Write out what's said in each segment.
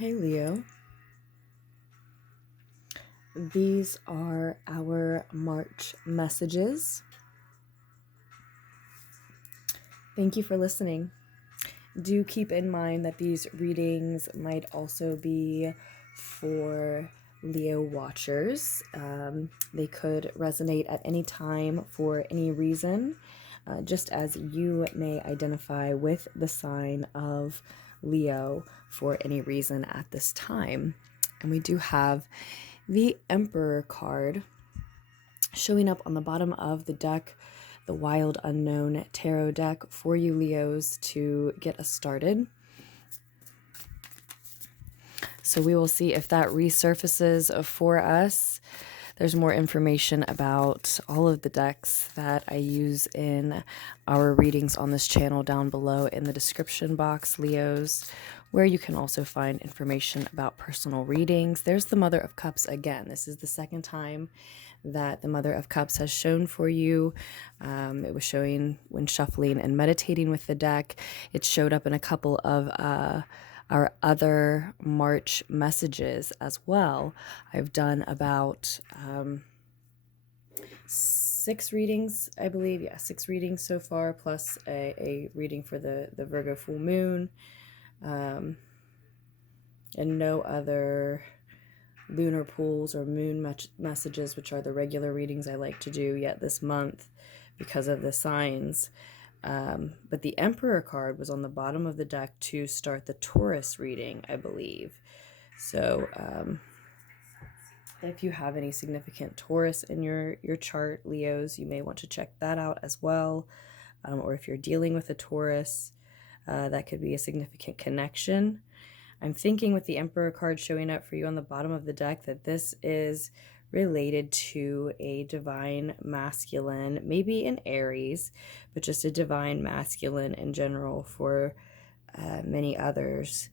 Hey Leo, these are our March messages. Thank you for listening. Do keep in mind that these readings might also be for Leo watchers. They could resonate at any time for any reason, just as you may identify with the sign of Leo for any reason at this time. And we do have the Emperor card showing up on the bottom of the deck, the Wild Unknown Tarot deck for you Leos to get us started. So we will see if that resurfaces for us. There's more information about all of the decks that I use in our readings on this channel down below in the description box, Leos, where you can also find information about personal readings. There's the Mother of Cups again. This is the second time that the Mother of Cups has shown for you. It was showing when shuffling and meditating with the deck. It showed up in a couple of our other March messages as well. I've done about 6 readings, I believe. Yeah, 6 readings so far, plus a reading for the Virgo full moon, and no other lunar pools or moon messages, which are the regular readings I like to do yet this month because of the signs. But the Emperor card was on the bottom of the deck to start the Taurus reading, I believe. So if you have any significant Taurus in your chart, Leos, you may want to check that out as well. Or if you're dealing with a Taurus, that could be a significant connection. I'm thinking with the Emperor card showing up for you on the bottom of the deck that this is related to a divine masculine, maybe an Aries, but just a divine masculine in general for many others.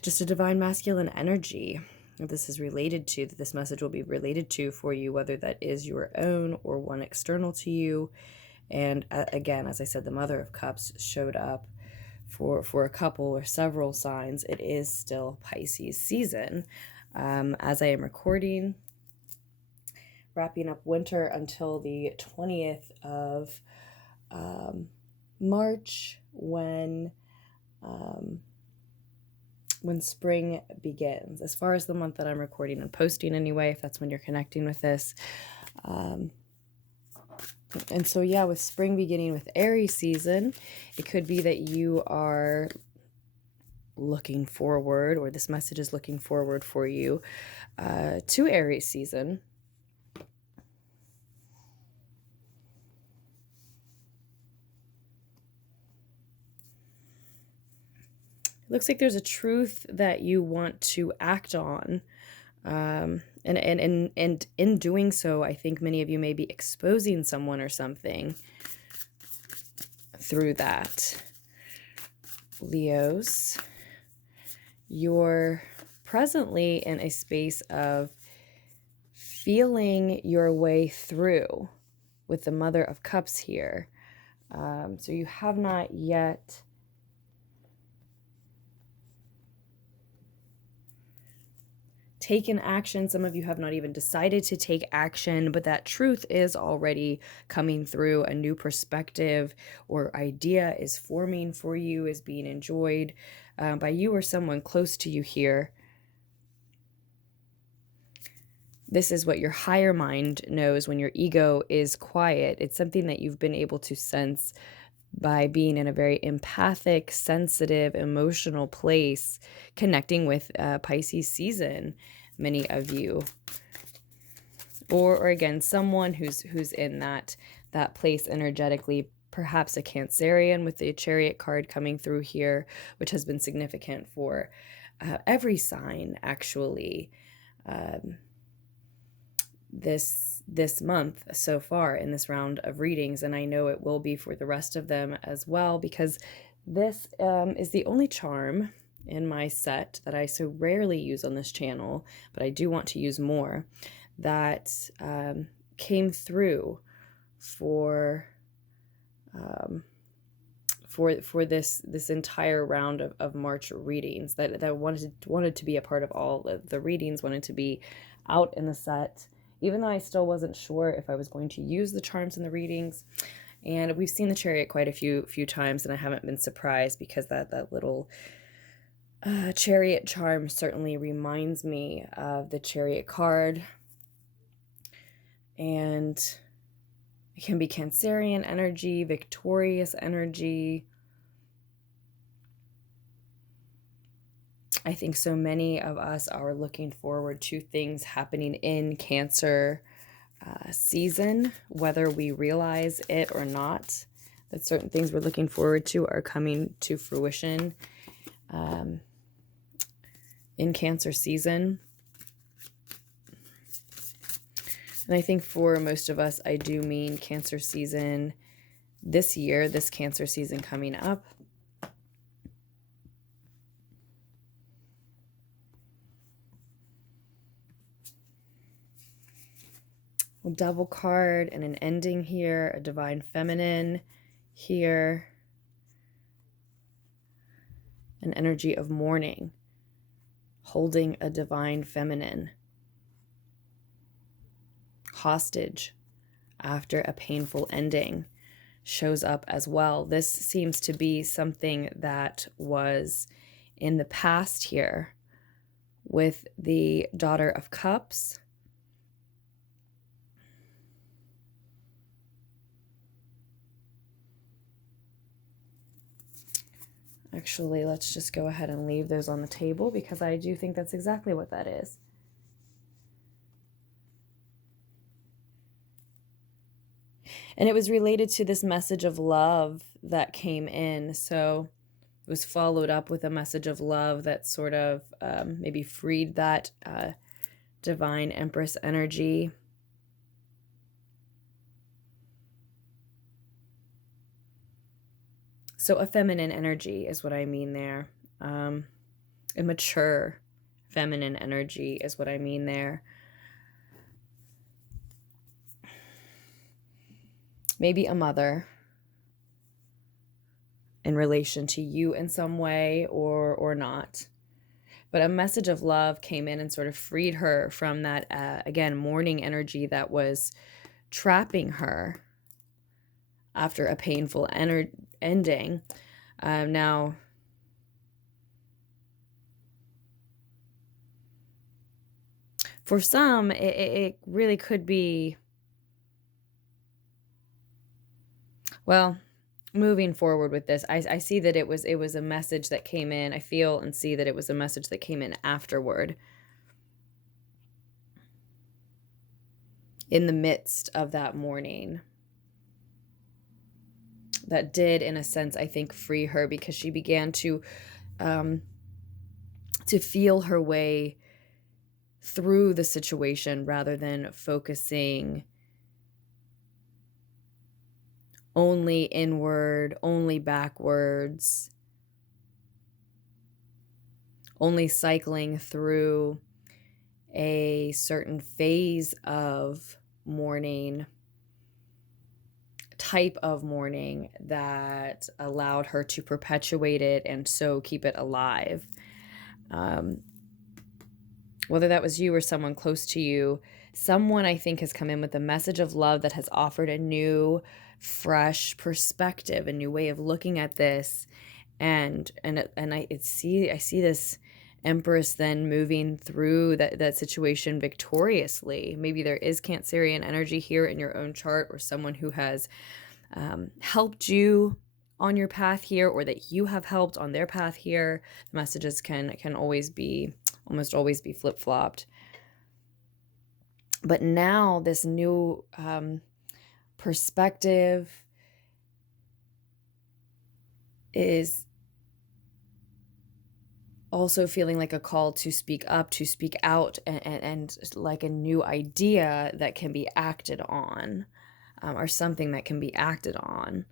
Just a divine masculine energy that this is related to, that this message will be related to for you, whether that is your own or one external to you. And again, as I said, the Mother of Cups showed up for a couple or several signs. It is still Pisces season. As I am recording, wrapping up winter until the 20th of March, when spring begins. As far as the month that I'm recording and posting anyway, if that's when you're connecting with this. And so, yeah, with spring beginning with Aries season, it could be that you are looking forward, or this message is looking forward for you to Aries season. It looks like there's a truth that you want to act on. And in doing so, I think many of you may be exposing someone or something through that. Leos, you're presently in a space of feeling your way through with the Mother of Cups here. So you have not yet taken action. Some of you have not even decided to take action, but that truth is already coming through. A new perspective or idea is forming for you, is being enjoyed by you or someone close to you here. This is what your higher mind knows when your ego is quiet. It's something that you've been able to sense by being in a very empathic, sensitive, emotional place, connecting with Pisces season, many of you. Or again, someone who's in that place energetically, perhaps a Cancerian with the Chariot card coming through here, which has been significant for every sign, actually. This month so far in this round of readings, and I know it will be for the rest of them as well, because this is the only charm in my set that I so rarely use on this channel, but I do want to use more, that came through for for this entire round of March readings, that wanted to be a part of all of the readings, wanted to be out in the set, even though I still wasn't sure if I was going to use the charms in the readings. And we've seen the Chariot quite a few times, and I haven't been surprised, because that little Chariot charm certainly reminds me of the Chariot card. And it can be Cancerian energy, victorious energy. I think so many of us are looking forward to things happening in Cancer season, whether we realize it or not, that certain things we're looking forward to are coming to fruition in Cancer season. And I think for most of us, I do mean Cancer season this year, this Cancer season coming up. A Devil card and an ending here, a Divine Feminine here, an energy of mourning, holding a Divine Feminine hostage after a painful ending shows up as well. This seems to be something that was in the past here with the Daughter of Cups. Actually, let's just go ahead and leave those on the table, because I do think that's exactly what that is. And it was related to this message of love that came in. So it was followed up with a message of love that sort of maybe freed that Divine Empress energy. So a feminine energy is what I mean there. A mature feminine energy is what I mean there. Maybe a mother in relation to you in some way, or not. But a message of love came in and sort of freed her from that, again, mourning energy that was trapping her after a painful ending. Now, for some, it really could be, well, moving forward with this, I see that it was a message that came in. I feel and see that it was a message that came in afterward, in the midst of that mourning, that did, in a sense, I think, free her, because she began to feel her way through the situation rather than focusing only inward, only backwards, only cycling through a certain phase of mourning, type of mourning that allowed her to perpetuate it and so keep it alive. Whether that was you or someone close to you, someone, I think, has come in with a message of love that has offered a new, fresh perspective, a new way of looking at this. And I see this Empress then moving through that situation victoriously. Maybe there is Cancerian energy here in your own chart, or someone who has helped you on your path here, or that you have helped on their path here. The messages can almost always be flip-flopped. But now this new perspective is also feeling like a call to speak up, to speak out, and like a new idea that can be acted on, or something that can be acted on.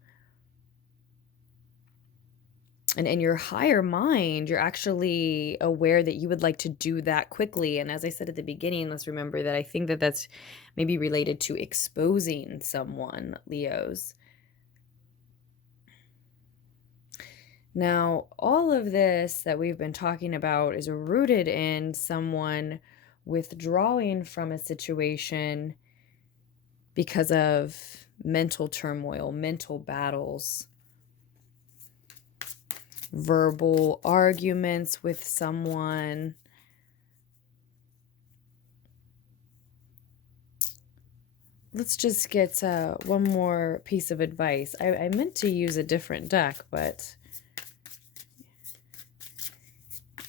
And in your higher mind, you're actually aware that you would like to do that quickly. And as I said at the beginning, let's remember that I think that that's maybe related to exposing someone, Leos. Now, all of this that we've been talking about is rooted in someone withdrawing from a situation because of mental turmoil, mental battles, verbal arguments with someone. Let's just get one more piece of advice. I meant to use a different deck, but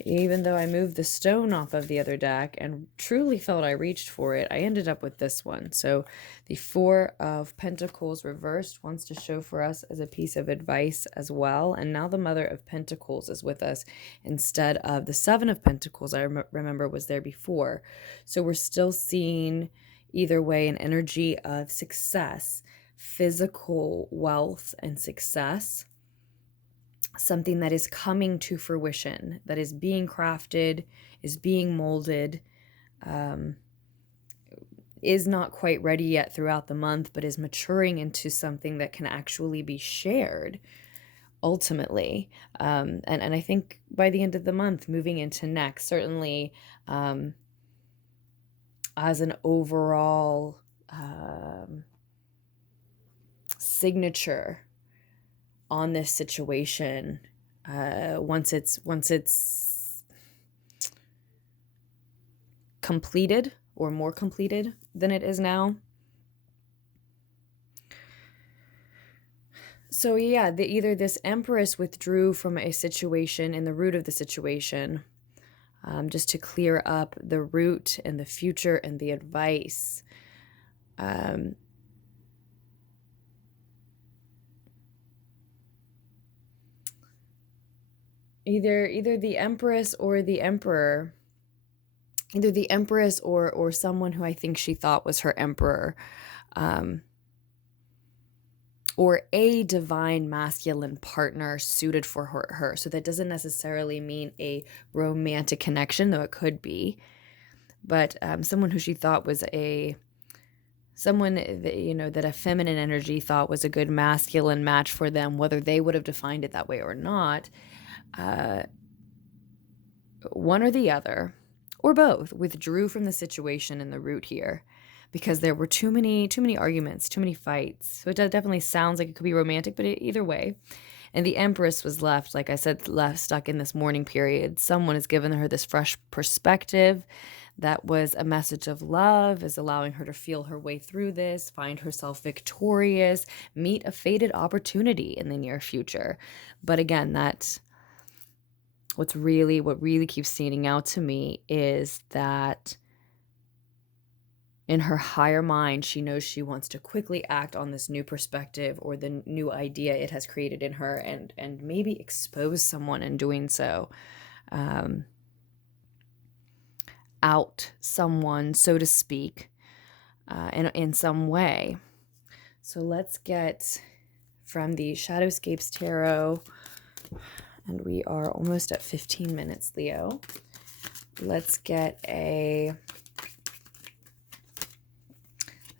even though I moved the stone off of the other deck and truly felt I reached for it, I ended up with this one. So the Four of Pentacles reversed wants to show for us as a piece of advice as well. And now the Mother of Pentacles is with us instead of the Seven of Pentacles I remember was there before. So we're still seeing either way an energy of success, physical wealth and success. Something that is coming to fruition, that is being crafted, is being molded, is not quite ready yet throughout the month, but is maturing into something that can actually be shared ultimately. And I think by the end of the month, moving into next, certainly as an overall signature on this situation, once it's completed or more completed than it is now. So yeah, either this Empress withdrew from a situation in the root of the situation, just to clear up the root and the future and the advice. Either the Empress or the Emperor, either the Empress or someone who I think she thought was her emperor, or a divine masculine partner suited for her. So that doesn't necessarily mean a romantic connection, though it could be, but someone who she thought was someone that, that a feminine energy thought was a good masculine match for them, whether they would have defined it that way or not. One or the other, or both, withdrew from the situation in the root here because there were too many arguments, too many fights. So it definitely sounds like it could be romantic, but either way. And the Empress was left, like I said, stuck in this mourning period. Someone has given her this fresh perspective that was a message of love, is allowing her to feel her way through this, find herself victorious, meet a fated opportunity in the near future. But again, what really keeps standing out to me is that in her higher mind, she knows she wants to quickly act on this new perspective or the new idea it has created in her, and maybe expose someone in doing so. Out someone, so to speak, in some way. So let's get from the Shadowscapes Tarot, and we are almost at 15 minutes, Leo. Let's get a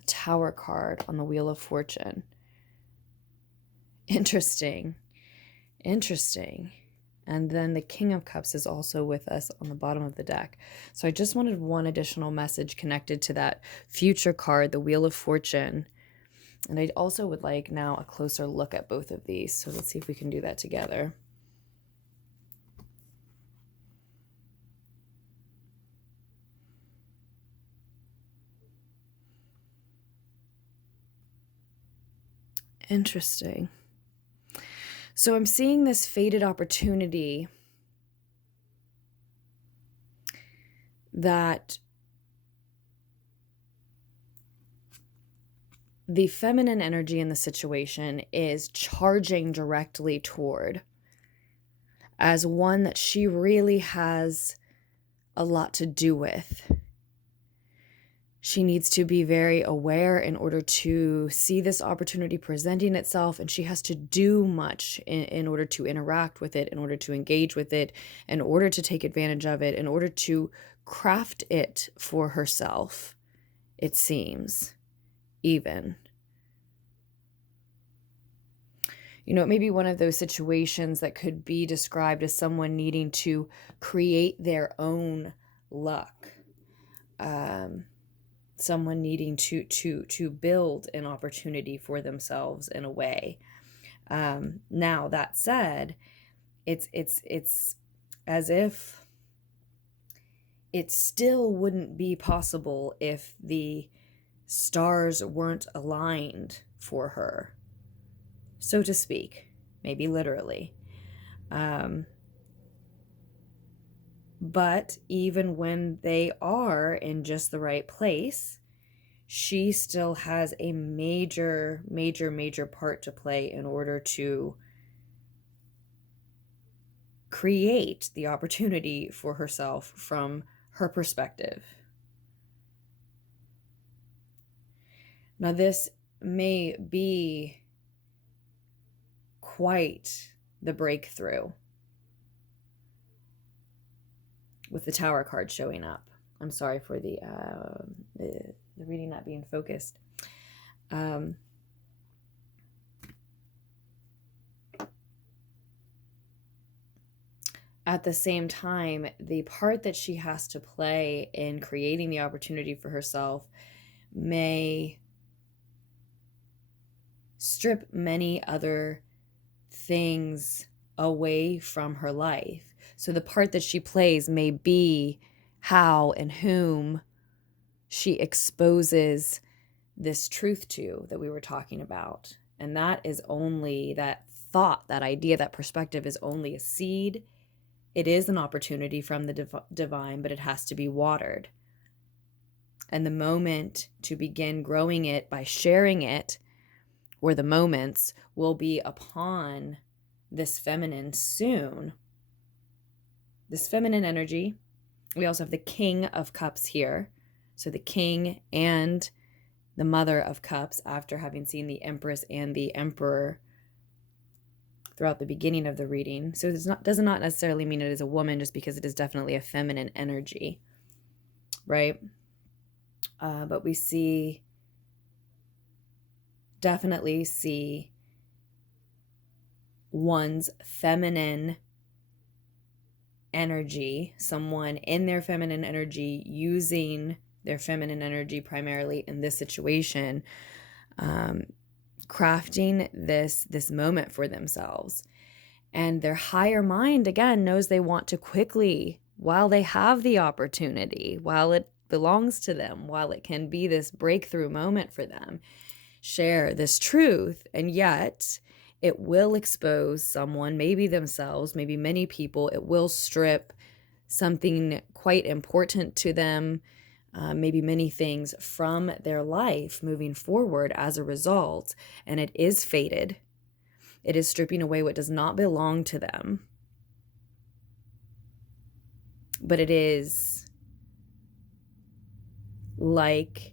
Tower card on the Wheel of Fortune. Interesting. And then the King of Cups is also with us on the bottom of the deck. So I just wanted one additional message connected to that future card, the Wheel of Fortune. And I also would like now a closer look at both of these. So let's see if we can do that together. Interesting. So I'm seeing this fated opportunity that the feminine energy in the situation is charging directly toward, as one that she really has a lot to do with. She needs to be very aware in order to see this opportunity presenting itself, and she has to do much in order to interact with it, in order to engage with it, in order to take advantage of it, in order to craft it for herself, it seems, even. You know, it may be one of those situations that could be described as someone needing to create their own luck. Someone needing to build an opportunity for themselves in a way. Now that said, it's as if it still wouldn't be possible if the stars weren't aligned for her, so to speak, maybe literally. But even when they are in just the right place, she still has a major part to play in order to create the opportunity for herself from her perspective. Now, this may be quite the breakthrough with the Tower card showing up. I'm sorry for the reading not being focused. At the same time, the part that she has to play in creating the opportunity for herself may strip many other things away from her life. So the part that she plays may be how and whom she exposes this truth to that we were talking about. And that is only, that thought, that idea, that perspective is only a seed. It is an opportunity from the divine, but it has to be watered. And the moment to begin growing it by sharing it, or the moments, will be upon this feminine soon. This feminine energy. We also have the King of Cups here. So the King and the Mother of Cups, after having seen the Empress and the Emperor throughout the beginning of the reading. So it does not necessarily mean it is a woman, just because it is definitely a feminine energy, right? But we definitely see one's feminine energy, someone in their feminine energy, using their feminine energy primarily in this situation, crafting this moment for themselves. And their higher mind, again, knows they want to quickly, while they have the opportunity, while it belongs to them, while it can be this breakthrough moment for them, share this truth. And yet it will expose someone, maybe themselves, maybe many people. It will strip something quite important to them, maybe many things from their life moving forward as a result. And it is fated. It is stripping away what does not belong to them. But it is like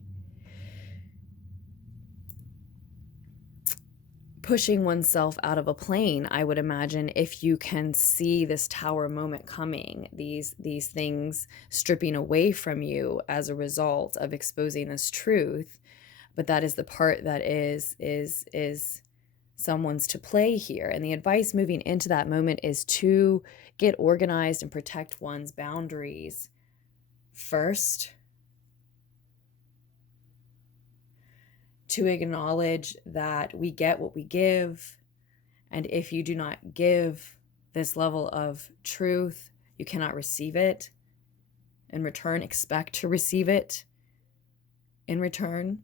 pushing oneself out of a plane, I would imagine, if you can see this tower moment coming, these things stripping away from you as a result of exposing this truth. But that is the part that is someone's to play here. And the advice moving into that moment is to get organized and protect one's boundaries first. To acknowledge that we get what we give. And if you do not give this level of truth, you cannot receive it in return. Expect to receive it in return.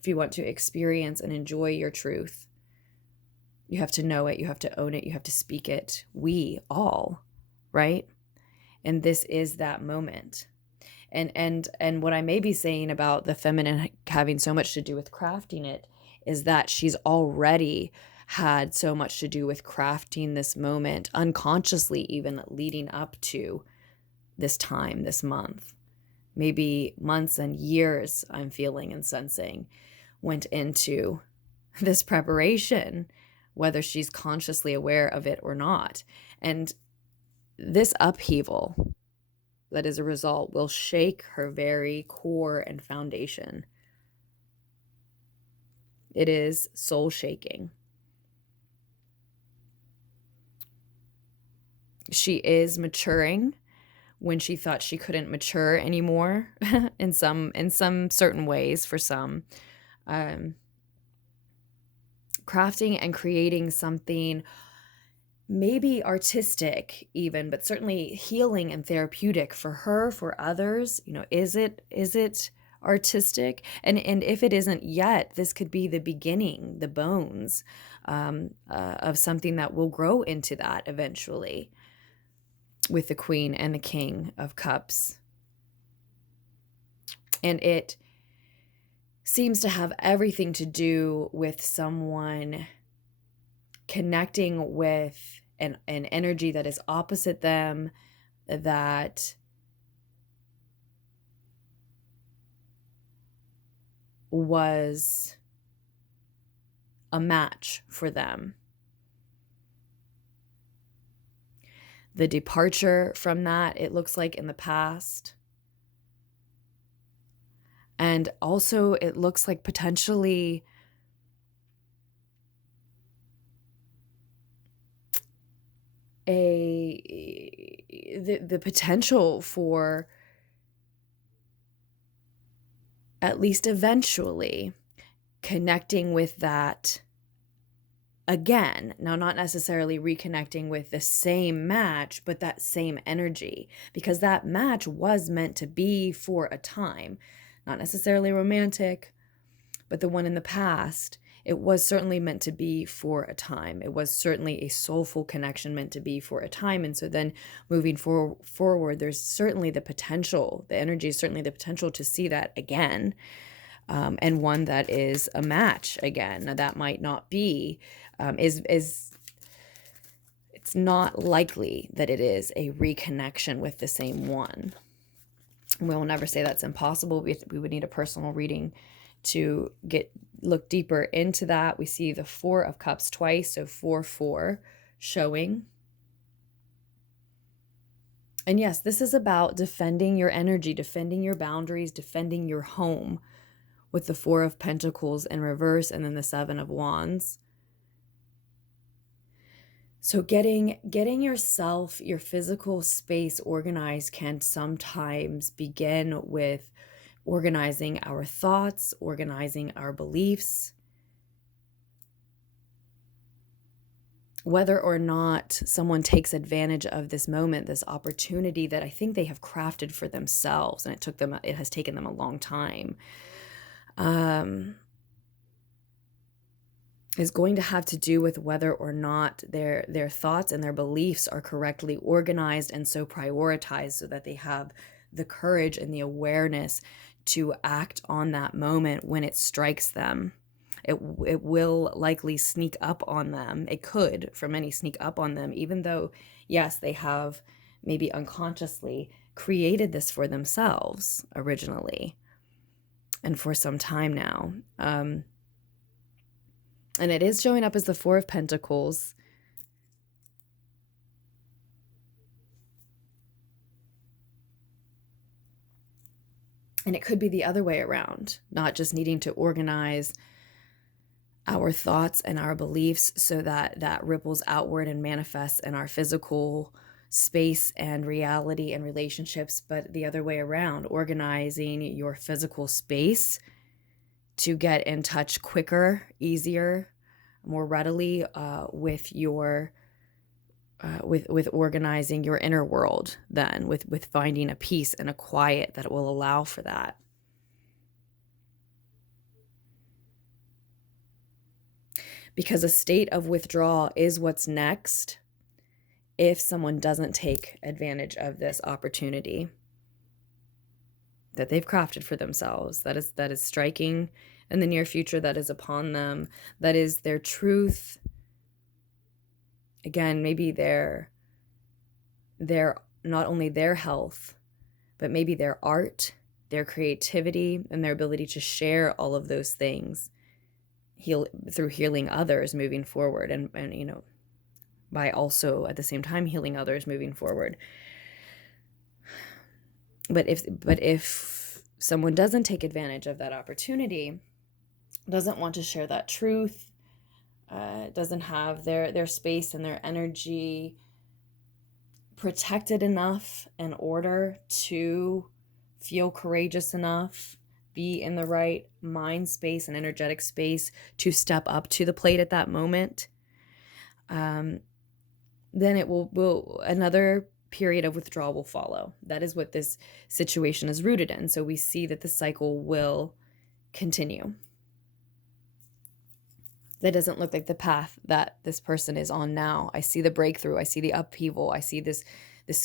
If you want to experience and enjoy your truth, you have to know it, you have to own it, you have to speak it. We all, right? And this is that moment. And what I may be saying about the feminine having so much to do with crafting it is that she's already had so much to do with crafting this moment, unconsciously even leading up to this time, this month. Maybe months and years, I'm feeling and sensing, went into this preparation, whether she's consciously aware of it or not. And this upheaval that as a result will shake her very core and foundation. It is soul shaking. She is maturing when she thought she couldn't mature anymore in some certain ways for some. Crafting and creating something maybe artistic even, but certainly healing and therapeutic for her, for others. You know, is it artistic? And if it isn't yet, this could be the beginning, the bones of something that will grow into that eventually, with the Queen and the King of Cups. And it seems to have everything to do with someone connecting with an energy that is opposite them, that was a match for them. The departure from that, it looks like, in the past. And also it looks like potentially the potential for, at least eventually, connecting with that again. Now, not necessarily reconnecting with the same match, but that same energy, because that match was meant to be for a time, not necessarily romantic, but the one in the past, it was certainly meant to be for a time. It was certainly a soulful connection meant to be for a time. And so then moving forward, there's certainly the potential, the energy is certainly the potential to see that again. And one that is a match again. Now, that might not be, it's not likely that it is a reconnection with the same one. We will never say that's impossible. We would need a personal reading to look deeper into that. We see the Four of Cups twice, so 4-4 showing. And yes, this is about defending your energy, defending your boundaries, defending your home, with the Four of Pentacles in reverse and then the Seven of Wands. So getting yourself, your physical space organized can sometimes begin with organizing our thoughts, organizing our beliefs. Whether or not someone takes advantage of this moment, this opportunity that I think they have crafted for themselves, and it has taken them a long time, is going to have to do with whether or not their thoughts and their beliefs are correctly organized and so prioritized, so that they have the courage and the awareness to act on that moment when it strikes them. It will likely sneak up on them. It could, for many, sneak up on them, even though, yes, they have maybe unconsciously created this for themselves originally and for some time now. And it is showing up as the Four of Pentacles. And it could be the other way around, not just needing to organize our thoughts and our beliefs so that that ripples outward and manifests in our physical space and reality and relationships, but the other way around, organizing your physical space to get in touch quicker, easier, more readily with your with organizing your inner world, then with finding a peace and a quiet that will allow for that. Because a state of withdrawal is what's next if someone doesn't take advantage of this opportunity that they've crafted for themselves, that is striking in the near future, that is upon them, that is their truth. Again, maybe their not only their health, but maybe their art, their creativity, and their ability to share all of those things through healing others moving forward, and you know, by also at the same time healing others moving forward. But if someone doesn't take advantage of that opportunity, doesn't want to share that truth, doesn't have their space and their energy protected enough in order to feel courageous enough, be in the right mind space and energetic space to step up to the plate at that moment, then it will another period of withdrawal will follow. That is what this situation is rooted in. So we see that the cycle will continue. That doesn't look like the path that this person is on now. I see the breakthrough. I see the upheaval. I see this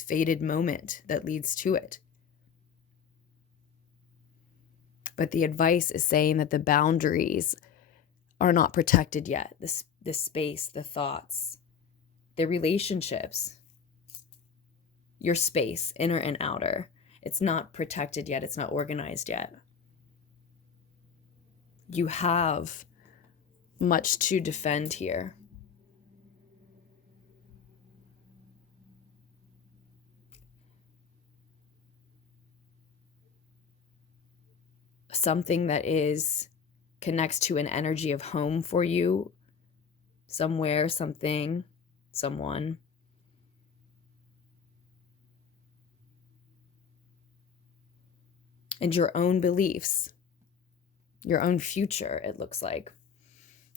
faded moment that leads to it. But the advice is saying that the boundaries are not protected yet. The space, the thoughts, the relationships, your space, inner and outer. It's not protected yet. It's not organized yet. You have much to defend here. Something that connects to an energy of home for you, somewhere, something, someone. And your own beliefs, your own future, it looks like.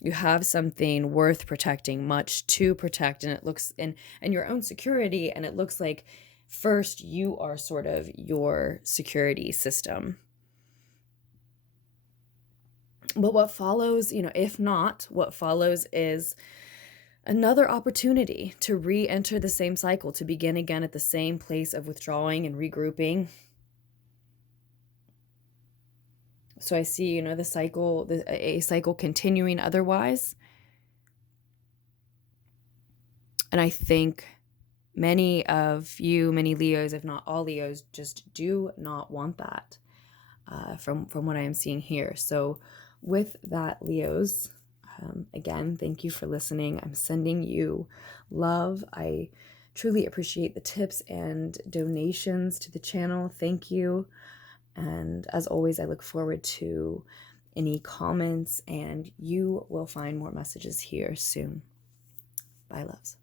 You have something worth protecting, much to protect, and it looks and your own security, and it looks like first you are sort of your security system. But what follows, if not, what follows is another opportunity to re-enter the same cycle, to begin again at the same place of withdrawing and regrouping. So I see, the cycle, a cycle continuing otherwise. And I think many of you, many Leos, if not all Leos, just do not want that from what I am seeing here. So with that, Leos, again, thank you for listening. I'm sending you love. I truly appreciate the tips and donations to the channel. Thank you. And as always, I look forward to any comments, and you will find more messages here soon. Bye, loves.